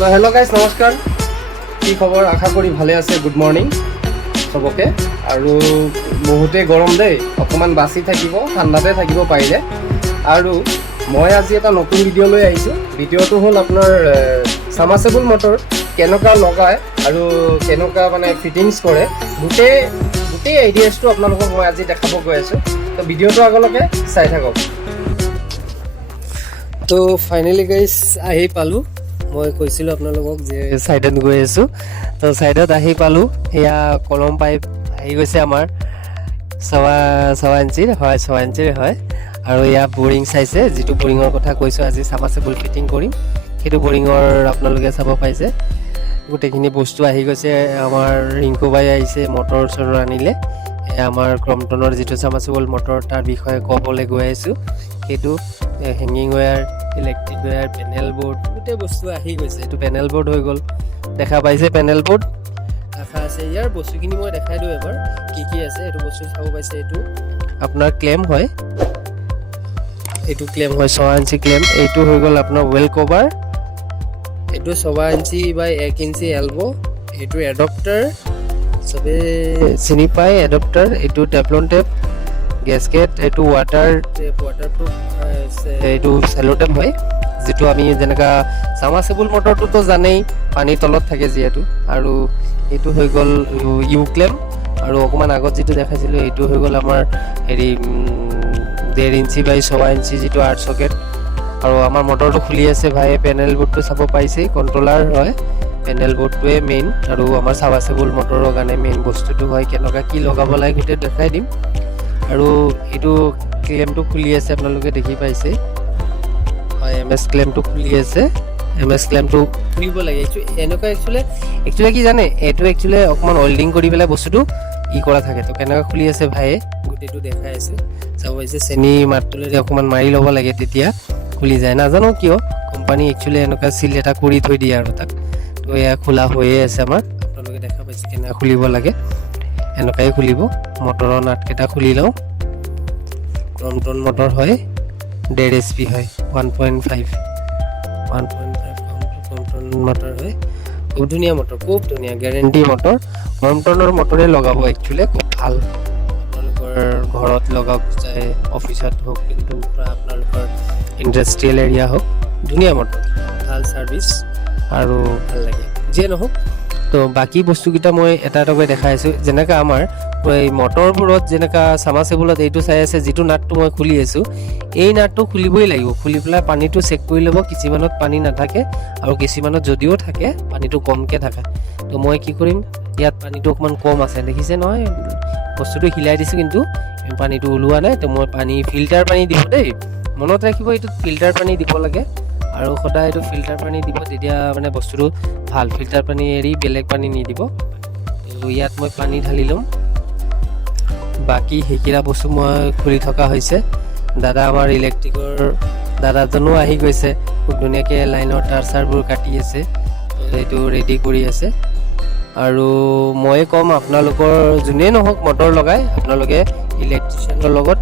তো hello' guys, নমস্কাৰ। কি খবৰ? আশা কৰি ভালে আছে। গুড মৰ্ণিং চবকে। আৰু বহুতেই গৰম দেই, অকণমান বাচি থাকিব, ঠাণ্ডাতে থাকিব পাৰিলে। আৰু মই আজি এটা নতুন ভিডিঅ' লৈ আহিছোঁ। ভিডিঅ'টো হ'ল আপোনাৰ ছামাৰ্চেবল মটৰ কেনেকুৱা লগায় আৰু কেনেকুৱা মানে ফিটিংছ কৰে, গোটেই আইডিয়াছটো আপোনালোকক মই আজি দেখাব গৈ আছোঁ। তো ভিডিঅ'টো আগলৈকে চাই থাকক। তো ফাইনেলি গাইজ আহি পালোঁ। মই কৈছিলোঁ আপোনালোকক যে ছাইডত গৈ আছোঁ। তো ছাইডত আহি পালোঁ। এয়া কলম পাইপ আহি গৈছে আমাৰ ছৱা ইঞ্চিৰ হয়। আৰু এয়া বৰিং চাইছে, যিটো বৰিঙৰ কথা কৈছোঁ আজি ছামাৰ্চেবল ফিটিং কৰিম, সেইটো বৰিঙৰ আপোনালোকে চাব পাইছে। গোটেইখিনি বস্তু আহি গৈছে। আমাৰ ৰিংকু বাই আহিছে, মটৰ চটৰ আনিলে। আমাৰ ক্ৰমটনৰ যিটো ছামাৰ্চেবল মটৰ তাৰ বিষয়ে ক'বলৈ গৈ আছোঁ। সেইটো হেঙিং wire, electric wire, panel board, গোটেই বস্তু আহি গৈছে। এইটো পেনেল বৰ্ড হৈ গ'ল, দেখা পাইছে পেনেল বৰ্ড দেখা আছে। ইয়াৰ বস্তুখিনি মই দেখাই দিওঁ এবাৰ কি কি আছে। এইটো বস্তু চাব পাইছে, এইটো আপোনাৰ ক্লেম হয়, এইটো ক্লেম হয় 6 ইঞ্চি ক্লেম। এইটো হৈ গ'ল আপোনাৰ ৱেল কভাৰ, এইটো 6 ইঞ্চি বাই 1 ইঞ্চি এলব'। এইটো এডপ্টাৰ, চবে চিনি পায় এডপ্টাৰ। এইটো টেফলন টেপ, গেছকেট, এইটো ৱাটাৰপ্ৰুফ এইটো চেলো টেপ হয়, যিটো আমি যেনেকুৱা ছামাৰ্চেবল মটৰটোতো জানেই পানীৰ তলত থাকে যিহেতু। আৰু এইটো হৈ গ'ল ইউ ক্লেম। আৰু অকণমান আগত যিটো দেখাইছিলোঁ এইটো হৈ গ'ল আমাৰ 1.5 ইঞ্চি বাই 6 ইঞ্চি যিটো আৰ্ট চকেট। আৰু আমাৰ মটৰটো খুলি আছে ভাই। পেনেল বৰ্ডটো চাব পাইছেই, কণ্ট্ৰলাৰ হয় পেনেল বৰ্ডটোৱে মেইন। আৰু আমাৰ ছামাৰ্চেবল মটৰৰ কাৰণে মেইন বস্তুটো হয় কেনেকুৱা কি লগাব লাগে গোটেই দেখাই দিম। আৰু এইটো ক্লেমটো খুলি আছে, আপোনালোকে দেখি পাইছে হয়। MS ক্লেমটো খুলি আছে। MS ক্লেমটো খুলিব লাগে। এনেকুৱা একচুৱেলি কি জানে, এইটো একচুৱেলি অকণমান ৱেল্ডিং কৰি পেলাই বস্তুটো কৰা থাকে। তো কেনেকুৱা খুলি আছে ভাইয়ে গোটেইটো দেখাই আছে, চাব পাইছে। চেনি মাতটোলৈ অকণমান মাৰি ল'ব লাগে, তেতিয়া খুলি যায়। নাজানো কিয় কোম্পানী একচুৱেলি এনেকুৱা চিল এটা কৰি থৈ দিয়ে আৰু তাক। তো এয়া খোলা হৈয়ে আছে আমাৰ, আপোনালোকে দেখা পাইছে কেনেকৈ খুলিব লাগে। এনেকুৱাই খুলিব। মটৰৰ নাটকেইটা খুলি লওঁ। ক্ৰমটন মটৰ হয়, 1.5 HP হয়, 1.5 ক্ৰমটন মটৰ হয়। খুব ধুনীয়া মটৰ, খুব ধুনীয়া গেৰেণ্টি মটৰ। ক্ৰমটনৰ মটৰে লগাব একচুৱেলি খুব ভাল। আপোনালোকৰ ঘৰত লগাওক, চাই অফিচত হওক, কিন্তু আপোনালোকৰ ইণ্ডাষ্ট্ৰিয়েল এৰিয়া হওক, ধুনীয়া মটৰ, ভাল ছাৰ্ভিচ আৰু ভাল লাগে যিয়ে নহওক। তো বাকী বস্তুকেইটা মই এটা এটাকৈ দেখাই আছোঁ। যেনেকৈ আমাৰ এই মটৰবোৰত যেনেকুৱা ছামাৰ্চেবলত এইটো চাই আছে, যিটো নাটটো মই খুলি আছোঁ, এই নাটটো খুলিবই লাগিব। খুলি পেলাই পানীটো চেক কৰি ল'ব। কিছুমানত পানী নাথাকে আৰু কিছুমানত যদিও থাকে পানীটো কমকৈ থাকে। তো মই কি কৰিম, ইয়াত পানীটো অকণমান কম আছে, দেখিছে নহয়, বস্তুটো হিলাই দিছোঁ কিন্তু পানীটো ওলোৱা নাই। তো মই ফিল্টাৰ পানী দিব দেই, মনত ৰাখিব, এইটোত ফিল্টাৰ পানী দিব লাগে। আৰু সদায় এইটো ফিল্টাৰ পানী দিব, তেতিয়া মানে বস্তুটো ভাল। ফিল্টাৰ পানী এৰি বেলেগ পানী নিদিব। তো ইয়াত মই পানী ঢালি ল'ম। বাকী সেইকেইটা বস্তু মই খুলি থকা হৈছে। দাদা আমাৰ ইলেক্ট্ৰিকৰ দাদাজনো আহি গৈছে, খুব ধুনীয়াকৈ লাইনৰ তাঁৰ চাৰবোৰ কাটি আছে, এইটো ৰেডি কৰি আছে। আৰু মই ক'ম, আপোনালোকৰ যোনেই নহওক মটৰ লগাই, আপোনালোকে ইলেক্ট্ৰিচিয়ানৰ লগত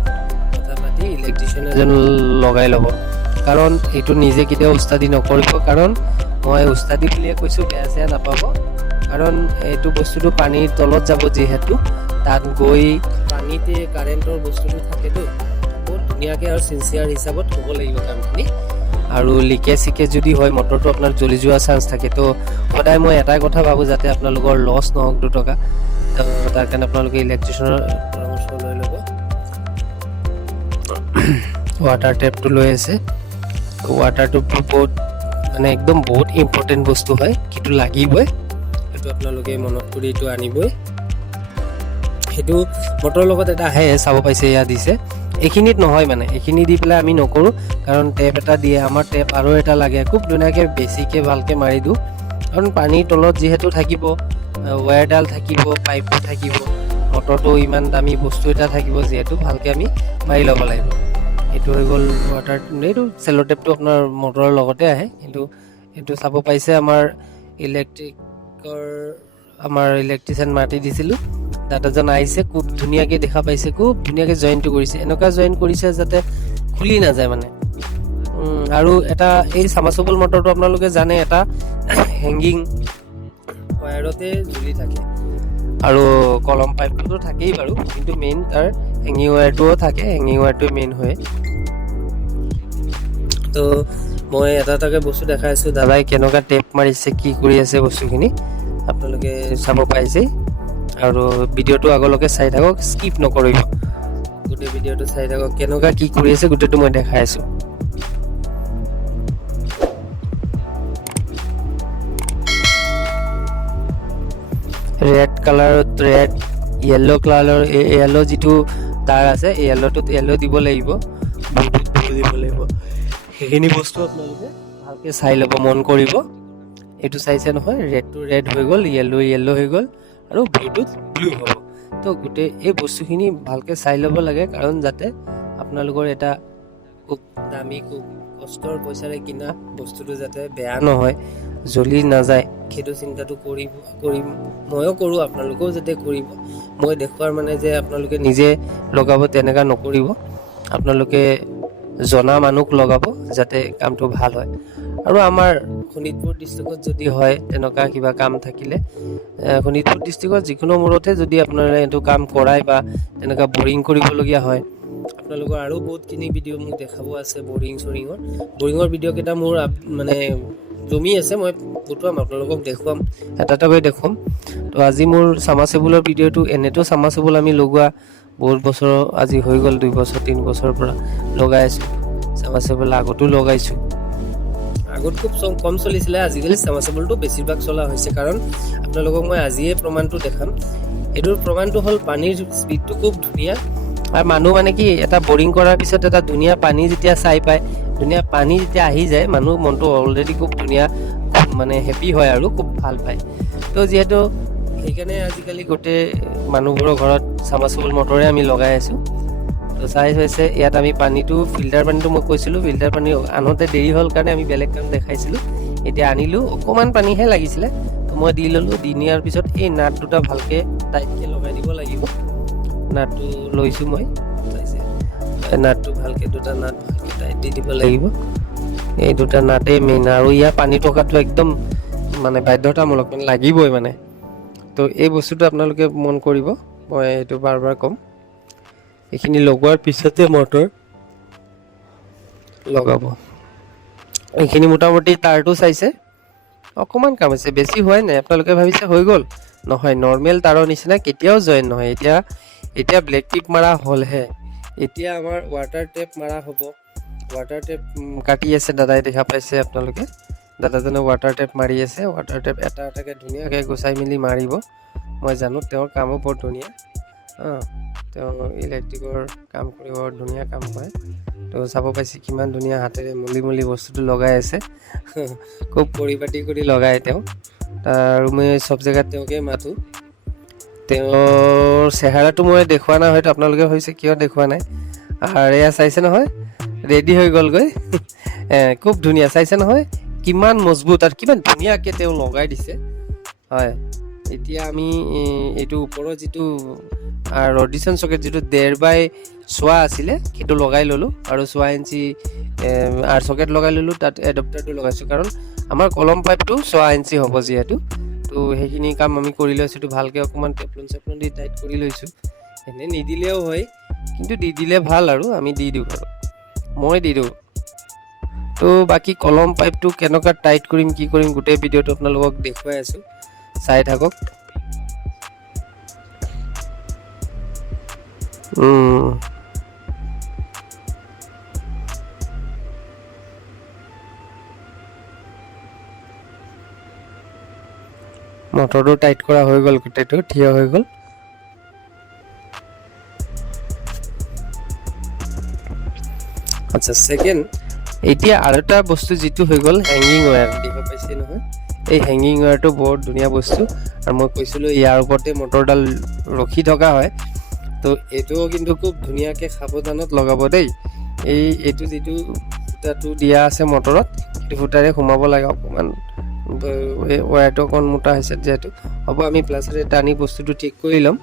কথা পাতি ইলেক্ট্ৰিচিয়ান এজন লগাই ল'ব। কাৰণ এইটো নিজে কেতিয়াও উস্তাদি নকৰিব। কাৰণ মই উস্তাদি বুলিয়ে কৈছোঁ, বেয়া চেয়া নাপাব। কাৰণ এইটো বস্তুটো পানীৰ তলত যাব যিহেতু, তাত গৈ পানীতে কাৰেণ্টৰ বস্তুটো থাকেতো, বহুত ধুনীয়াকৈ আৰু চিনচিয়াৰ হিচাপত হ'ব লাগিব কামখিনি। আৰু লিকেজ যদি হয়, মটৰটো আপোনাৰ জ্বলি যোৱা চান্স থাকে। তো সদায় মই এটাই কথা ভাবোঁ, যাতে আপোনালোকৰ লছ নহওক 2 টকা। তো তাৰ কাৰণে আপোনালোকে ইলেক্ট্ৰিচিয়ানৰ পৰামৰ্শ লৈ ল'ব। ৱাটাৰ টেপটো লৈ আছে। ৱাটাৰটো বহুত মানে একদম বহুত ইম্পৰ্টেণ্ট বস্তু হয়, সেইটো লাগিবই। সেইটো আপোনালোকে মনত কৰি এইটো আনিবই। সেইটো মটৰৰ লগত এটা আহে, চাব পাইছে, এয়া দিছে। এইখিনিত নহয় মানে, এইখিনি দি পেলাই আমি নকৰোঁ। কাৰণ টেপ এটা দিয়ে, আমাৰ টেপ আৰু এটা লাগে। খুব ধুনীয়াকৈ বেছিকৈ ভালকৈ মাৰি দিওঁ। কাৰণ পানীৰ তলত যিহেতু থাকিব, ৱায়াৰডাল থাকিব, পাইপটো থাকিব, মটৰটো ইমান দামী বস্তু এটা থাকিব, যিহেতু ভালকৈ আমি মাৰি ল'ব লাগিব। এইটো হৈ গ'ল ৱাটাৰ। এইটো চেলো টেপটো আপোনাৰ মটৰৰ লগতে আহে, কিন্তু এইটো চাব পাইছে আমাৰ ইলেক্ট্ৰিচিয়ান মাতি দিছিলোঁ, দাদাজন আহিছে, খুব ধুনীয়াকৈ দেখা পাইছে, খুব ধুনীয়াকৈ জইনটো কৰিছে। এনেকুৱা জইন কৰিছে যাতে খুলি নাযায় মানে। আৰু এটা এই চামাৰ্চিবল মটৰটো আপোনালোকে জানে এটা হেংগিং ৱায়াৰতে জ্বলি থাকে, আৰু কলম পাইপটোতো থাকেই বাৰু, কিন্তু মেইন তাৰ হেংগিং ৱায়াৰটোও থাকে। হেংগিং ৱায়াৰটোৱে মেইন হয়। তো মই এটা এটাকৈ বস্তু দেখাই আছোঁ, দাদাই কেনেকুৱা টেপ মাৰিছে, কি কৰি আছে বস্তুখিনি আপোনালোকে চাব পাইছে। আৰু ভিডিঅ'টো আগলৈকে চাই থাকক, স্কিপ নকৰিব, গোটেই ভিডিঅ'টো চাই থাকক, কেনেকুৱা কি কৰি আছে গোটেইটো মই দেখাই আছোঁ। ৰেড কালাৰত ৰেড, য়েল্ল' কালাৰৰ য়েল্ল' যিটো তাৰ আছে, এই য়েল্ল'টোত য়েল্ল' দিব লাগিব, ব্লুটোত দিব লাগিব। সেইখিনি বস্তু আপোনালোকে ভালকৈ চাই ল'ব, মন কৰিব। এইটো চাইছে নহয়, ৰেডটো ৰেড হৈ গ'ল, য়েল্ল' হৈ গ'ল, আৰু ব্লুটোত ব্লু হ'ব। তো গোটেই এই বস্তুখিনি ভালকৈ চাই ল'ব লাগে, কাৰণ যাতে আপোনালোকৰ এটা খুব দামী, খুব কষ্টৰ পইচাৰে কিনা বস্তুটো যাতে বেয়া নহয়, জ্বলি নাযায়, সেইটো চিন্তাটো কৰিম। ময়ো কৰোঁ, আপোনালোকেও যাতে কৰিব। মই দেখুৱাৰ মানে যে আপোনালোকে নিজে লগাব তেনেকুৱা নকৰিব, আপোনালোকে জনা মানুহক লগাব, যাতে কামটো ভাল হয়। আৰু আমাৰ শোণিতপুৰ ডিষ্ট্ৰিক্টত যদি হয় তেনেকুৱা কিবা কাম থাকিলে, শোণিতপুৰ ডিষ্ট্ৰিক্টত যিকোনো মূৰতে যদি আপোনালোকে এইটো কাম কৰাই বা তেনেকুৱা বৰিং কৰিবলগীয়া হয়, আপোনালোকৰ আৰু বহুতখিনি ভিডিঅ' মোক দেখাব আছে। বৰিঙৰ ভিডিঅ'কেইটা মোৰ মানে জমি আছে, মই পঠোৱাম আপোনালোকক, দেখুৱাম, এটা এটাকৈ দেখুৱাম। তো আজি মোৰ চামাৰ্চিবলৰ ভিডিঅ'টো, এনেতো চামাৰ্চিবল আমি লগোৱা বহুত বছৰ আজি হৈ গ'ল, 2 বছৰ 3 বছৰৰ পৰা লগাই আছোঁ চামাৰ্চিবল। আগতো লগাইছোঁ, আগত খুব কম চলিছিলে, আজিকালি চামাৰ্চিবলটো বেছিভাগ চলা হৈছে। কাৰণ আপোনালোকক মই আজিয়ে প্ৰমাণটো দেখাম। এইটোৰ প্ৰমাণটো হ'ল পানীৰ স্পীডটো খুব ধুনীয়া, আৰু মানুহ মানে কি, এটা বৰিং কৰাৰ পিছত এটা ধুনীয়া পানী যেতিয়া চাই পায়, ধুনীয়া পানী যেতিয়া আহি যায়, মানুহ মনটো অলৰেডি খুব ধুনীয়া, মানে হেপী হয় আৰু খুব ভাল পায়। তো যিহেতু সেইকাৰণে আজিকালি গোটেই মানুহবোৰৰ ঘৰত চামাৰ্চিবল মটৰে আমি লগাই আছোঁ। তো চাই হৈছে ইয়াত আমি পানীটো, ফিল্টাৰ পানীটো মই কৈছিলোঁ, ফিল্টাৰ পানী আনোতে দেৰি হ'ল কাৰণে আমি বেলেগ কাম দেখাইছিলোঁ। এতিয়া আনিলোঁ, অকণমান পানীহে লাগিছিলে, তো মই দি ল'লোঁ। দি নিয়াৰ পিছত এই নাট দুটা ভালকৈ টাইটকৈ লগাই দিব লাগিব। নাটটো লৈছোঁ মই, চাইছে, নাটটো ভালকৈ, দুটা নাট ভালকৈ টাইট দি দিব লাগিব। এই দুটা নাটেই মেইন, আৰু ইয়াৰ পানী টকাটো একদম মানে বাধ্যতামূলক, মানে লাগিবই মানে। তো এই বস্তুটো আপোনালোকে মন কৰিব, মই এইটো বাৰ বাৰ ক'ম। এইখিনি লগোৱাৰ পিছতে মটৰ লগাব। এইখিনি মোটামুটি তাৰটো চাইছে, অকণমান কাম হৈছে, বেছি হোৱাই নাই। আপোনালোকে ভাবিছে হৈ গ'ল, নহয়, নৰ্মেল তাৰৰ নিচিনা কেতিয়াও জইন নহয়। এতিয়া ব্লেক টিপ মাৰা হ'লহে, এতিয়া আমাৰ ৱাটাৰ টেপ মাৰা হ'ব। ৱাটাৰ টেপ কাটি আছে দাদাই, দেখা পাইছে আপোনালোকে, দাদাজনে ৱাটাৰ টেপ মাৰি আছে। ৱাটাৰ টেপ এটা এটাকৈ ধুনীয়াকৈ গুচাই মেলি মাৰিব। মই জানো তেওঁৰ কামো বৰ ধুনীয়া, তেওঁ ইলেক্ট্ৰিকৰ কাম কৰি বৰ ধুনীয়া কাম কৰে। তো চাব পাইছে কিমান ধুনীয়া হাতেৰে মলি বস্তুটো লগাই আছে, খুব পৰিপাটি কৰি লগাই তেওঁ। আৰু মই চব জেগাত তেওঁকে মাতোঁ। তেওঁৰ চেহেৰাটো মই দেখুওৱা নাই, হয়তো আপোনালোকে ভাবিছে কিয় দেখুওৱা নাই। আৰু এয়া চাইছে নহয়, ৰেডি হৈ গ'লগৈ, খুব ধুনীয়া, চাইছে নহয় কিমান মজবুত আৰু কিমান ধুনীয়াকৈ তেওঁ লগাই দিছে। হয়, এতিয়া আমি এইটো ওপৰৰ যিটো ৰডিশ্যন চকেট, যিটো 1.5/6 আছিলে, সেইটো লগাই ল'লোঁ, আৰু 6 ইঞ্চি চকেট লগাই ল'লোঁ। তাত এডপ্টাৰটো লগাইছোঁ, কাৰণ আমাৰ কলম পাইপটো 6 ইঞ্চি হ'ব যিহেতু। তো সেইখিনি কাম আমি কৰি লৈছোঁ, ভালকৈ অকণমান টেফলন দি টাইট কৰি লৈছোঁ। এনে নিদিলেও হয়, কিন্তু দি দিলে ভাল, আৰু আমি দি দিওঁ, আৰু মই দি দিওঁ। তো বাকী কলম পাইপটো কেনেকুৱা টাইট কৰিম, কি কৰিম, গোটেই ভিডিঅ'টো আপোনালোকক দেখুৱাই আছোঁ, চাই থাকক। মটৰটো টাইট কৰা হৈ গ'ল, গোটেইটো থিয় হৈ গ'ল। আচ্ছা, সেকেন্ড, এতিয়া আৰু এটা বস্তু যিটো হৈ গ'ল হেংগিং ৱায়াৰ, দেখা পাইছে নহয়। এই হেংগিং ৱায়াৰটো বৰ ধুনীয়া বস্তু, আৰু মই কৈছিলোঁ ইয়াৰ ওপৰতে মটৰডাল ৰখি থকা হয়। তো এইটোও কিন্তু খুব ধুনীয়াকৈ সাৱধানত লগাব দেই। এইটো যিটো ফুটাটো দিয়া আছে মটৰত, সেইটো ফুটাৰে সোমাব লাগে। অকণমান ৱায়াৰটো অকণ মোটা হৈছে যিহেতু, হ'ব আমি প্লাছেৰে টানি বস্তুটো ঠিক কৰি ল'ম।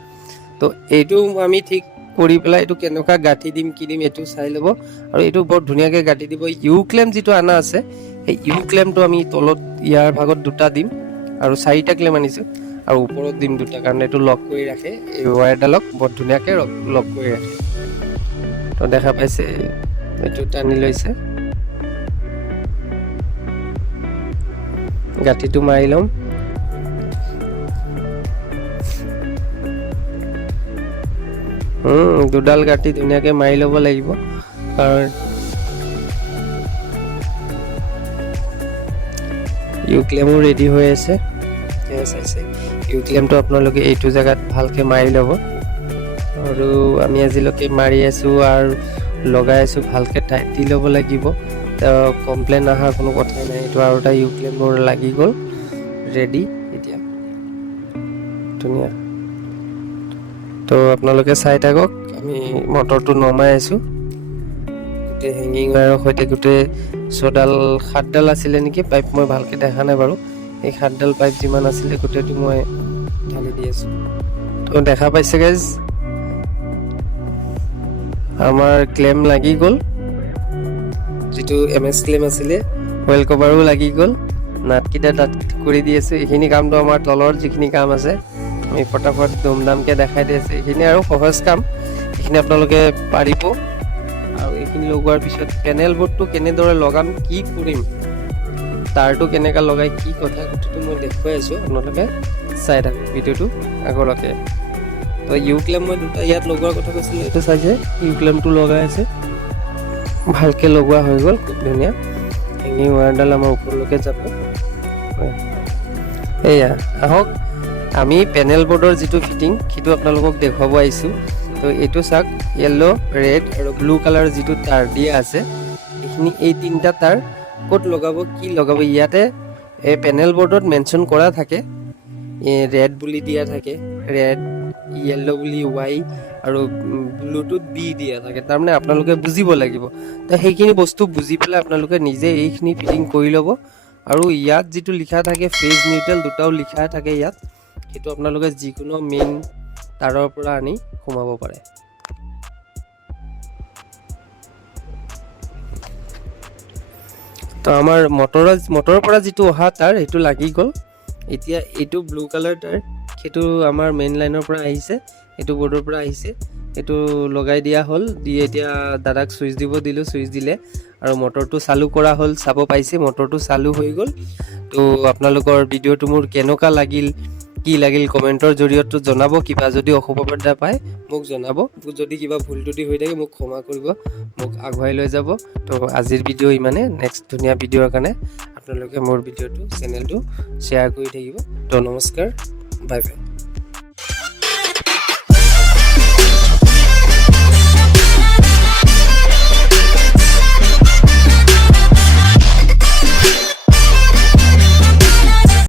তো এইটো আমি ঠিক কৰি পেলাই এইটো কেনেকুৱা গাঁঠি দিম কি দিম এইটো চাই ল'ব আৰু এইটো বৰ ধুনীয়াকৈ গাঁঠি দিব ইউ ক্লেম যিটো অনা আছে সেই ইউ ক্লেমটো আমি তলত ইয়াৰ ভাগত দুটা দিম আৰু 4টা ক্লেম আনিছোঁ আৰু ওপৰত দিম দুটা কাৰণ এইটো লক কৰি ৰাখে এই ৱায়াৰডালক বৰ ধুনীয়াকৈ লক কৰি ৰাখে তো দেখা পাইছে এইটো টানি লৈছে গাঁঠিটো মাৰি ল'ম দুডাল গাঁঠি ধুনীয়াকৈ মাৰি ল'ব লাগিব কাৰণ ইউ ক্লেমো ৰেডি হৈ আছে চাইছে ইউ ক্লেমটো আপোনালোকে এইটো জেগাত ভালকৈ মাৰি ল'ব আৰু আমি আজিলৈকে মাৰি আছোঁ আৰু লগাই আছোঁ ভালকৈ টাইট দি ল'ব লাগিব কমপ্লেইন অহাৰ কোনো কথাই নাই এইটো আৰু এটা ইউ ক্লেম মোৰ লাগি গ'ল ৰেডি এতিয়া ধুনীয়া তো আপোনালোকে চাই থাকক আমি মটৰটো নমাই আছোঁ গোটেই হেঙিং ৱায়াৰৰ সৈতে গোটেই 7ডাল আছিলে নেকি পাইপ মই ভালকৈ দেখা নাই বাৰু এই 7ডাল পাইপ যিমান আছিলে গোটেইটো মই ঢালি দি আছোঁ তো দেখা পাইছে গাইজ আমাৰ ক্লেম লাগি গ'ল যিটো MS ক্লেম আছিলে অইল কভাৰো লাগি গ'ল নাটকেইটা তাত কৰি দি আছোঁ এইখিনি কামটো আমাৰ তলৰ যিখিনি কাম আছে আমি ফটাফট ধুমধামকৈ দেখাই দি আছোঁ এইখিনি আৰু সহজ কাম এইখিনি আপোনালোকে পাৰিব আৰু এইখিনি লগোৱাৰ পিছত পেনেল বোৰ্ডটো কেনেদৰে লগাম কি কৰিম তাৰটো কেনেকৈ লগাই কি কথা গোটেইটো মই দেখুৱাই আছোঁ আপোনালোকে চাই থাকক ভিডিঅ'টো আগলৈকে তো ইউ ক্লেম মই দুটা ইয়াত লগোৱাৰ কথা কৈছিলোঁ এইটো চাইছে ইউ ক্লেমটো লগাই আছে ভালকৈ লগোৱা হৈ গ'ল খুব ধুনীয়া হেঙিং ৱায়াৰডাল আমাৰ ওপৰলৈকে যাব এয়া আহক আমি পেনেল বোৰ্ডৰ যিটো ফিটিং সেইটো আপোনালোকক দেখুৱাব আহিছোঁ তো এইটো চাওক য়েল্ল' ৰেড আৰু ব্লু কালাৰ যিটো তাৰ দিয়া আছে এইখিনি এই 3টা তাৰ ক'ত লগাব কি লগাব ইয়াতে এই পেনেল বোৰ্ডত মেনশ্যন কৰা থাকে ৰেড বুলি দিয়া থাকে ৰেড য়েল্ল' বুলি Y আৰু ব্লুটুথ B দিয়া থাকে তাৰমানে আপোনালোকে বুজিব লাগিব তো সেইখিনি বস্তু বুজি পেলাই আপোনালোকে নিজে এইখিনি ফিটিং কৰি ল'ব আৰু ইয়াত যিটো লিখা থাকে ফেজ নিউট্ৰেল দুটাও লিখা থাকে ইয়াত সেইটো আপোনালোকে যিকোনো মেইন তাৰৰ পৰা আনি সোমাব পাৰে তো আমাৰ মটৰৰ পৰা যিটো অহা তাৰ সেইটো লাগি গ'ল এতিয়া এইটো ব্লু কালাৰ তাৰ সেইটো আমাৰ মেইন লাইনৰ পৰা আহিছে এইটো বোৰ্ডৰ পৰা আহিছে এইটো লগাই দিয়া হ'ল দি এতিয়া দাদাক চুইচ দিব দিলোঁ চুইচ দিলে আৰু মটৰটো চালু কৰা হ'ল চাব পাইছে মটৰটো চালু হৈ গ'ল তো আপোনালোকৰ ভিডিঅ'টো মোৰ কেনেকুৱা লাগিল কি লাগিল কমেণ্টৰ জৰিয়তে জনাব কিবা যদি অসুবিধা পায় মোক জনাব যদি কিবা ভুল ত্ৰুটি হৈ থাকে মোক ক্ষমা কৰিব মোক আগুৱাই লৈ যাব তো আজিৰ ভিডিঅ' ইমানে নেক্সট ধুনীয়া ভিডিঅ'ৰ কাৰণে আপোনালোকে মোৰ ভিডিঅ'টো চেনেলটো শ্বেয়াৰ কৰি থাকিব তো নমস্কাৰ বাই বাই